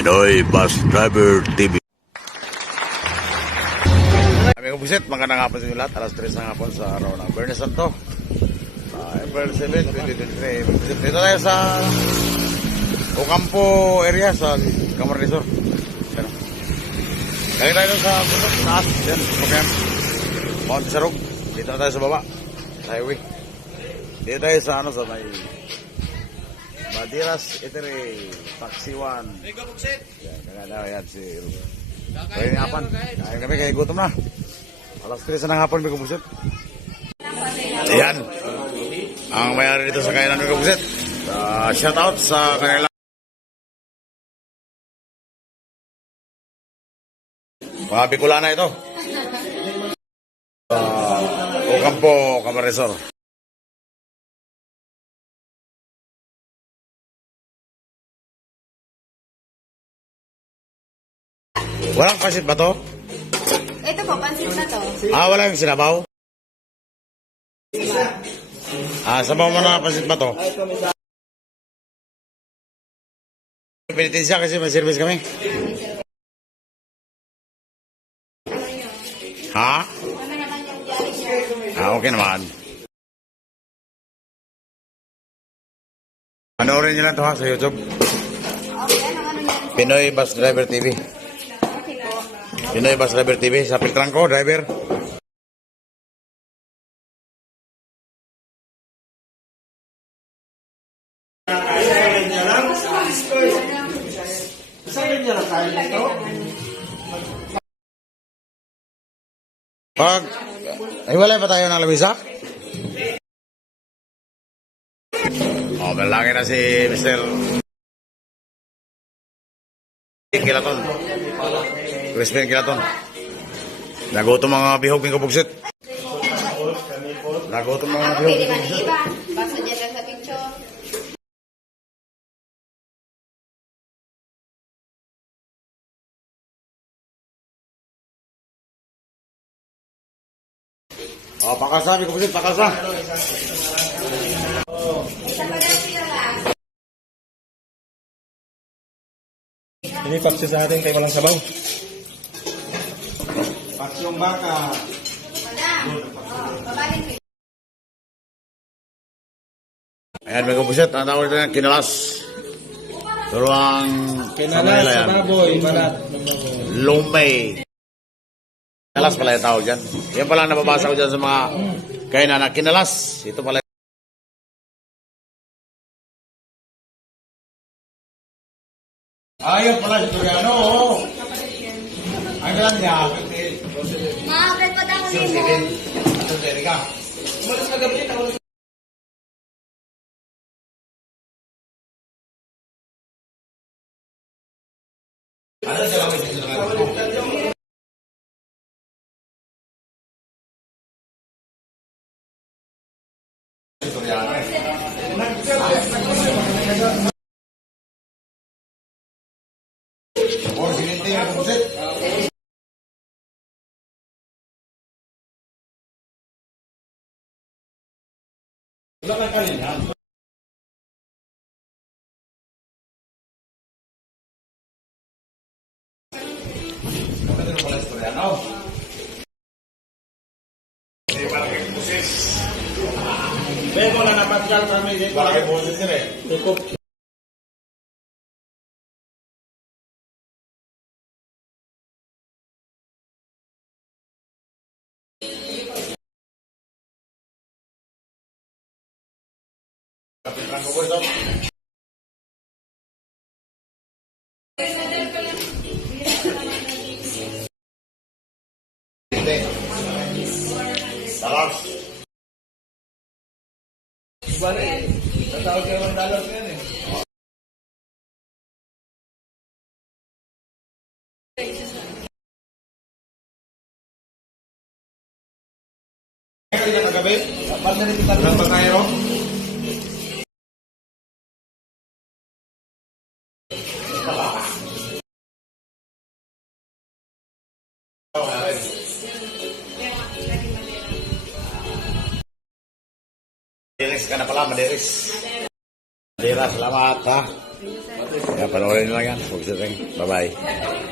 Pinoy Bus Driver TV. Aming busit, magandang hapon sa inyo lahat. Alas 3 ng hapon sa araw ng Biyernes Santo. April 7, 2023. Busit dito tayo sa Ocampo area sa Camarines Sur. Kaya tayo sa taas. Yan, okay. Mount Sarog. Dito na tayo sa baba. Sa highway. Dito tayo sa sa may Madiras Eatery, Taxi 1. Yan si Pwede ngapan. Kaya kami kaya gutom na. Alas 3 ng hapon may kubusit. Ayan. Ang mayari dito sa kainan may kubusit. Shout out sa kanila. Mga Bicolana ito. Ocampo, Camarines Sur. Walang pasit ba to? Ito po, pansit na to. Wala yung sinabaw? Sabaw mo na pasit ba to? Pinitensya kasi may service kami. Ha? Okay naman. Panoorin nyo lang ito sa YouTube. Pinoy Bus Driver TV. Pinoy Bus Driver TV. Sa filtran ko, driver. Pag hiwalay pa tayo ng lamisa? Malaki na si Mr. Kilaton. Crispin Kilaton. Nagutom mga bihog ng kabugsit. Nagutom mga bihog ng kabugsit. Basta dyan lang sa picture. Pakasa, kabugsit, pakasa. Ini paksi sa atin kay walang sabaw. Paksyong baka. Ayan, may kabugsit. Ang tawag nila kinalas. Pero ang Kinalas sa baboy, balat. Lumay. Kinalas pala yung tawag dyan. Yan pala ang nababasa ko dyan sa mga kainan na kinalas. Ito pala. Ayun pala si Turiano. Ang galang niya. Makakit pa daw Sir, nimo. sige. Erika. Umalis na gabi na. Ano siya lang dito na Beko na napatyal kami dito. Malaki boses nila eh. Tutup. Kapitran ko po ito. Talas. Bale, tatawag kayo ng $1 yan eh. Hindi na kagabi. Kapag na rin kita ng pagkayo. Madiris ka na pala, madiris. Dira, salamat ha. Kaya panoorin nyo lang yan. Bye-bye.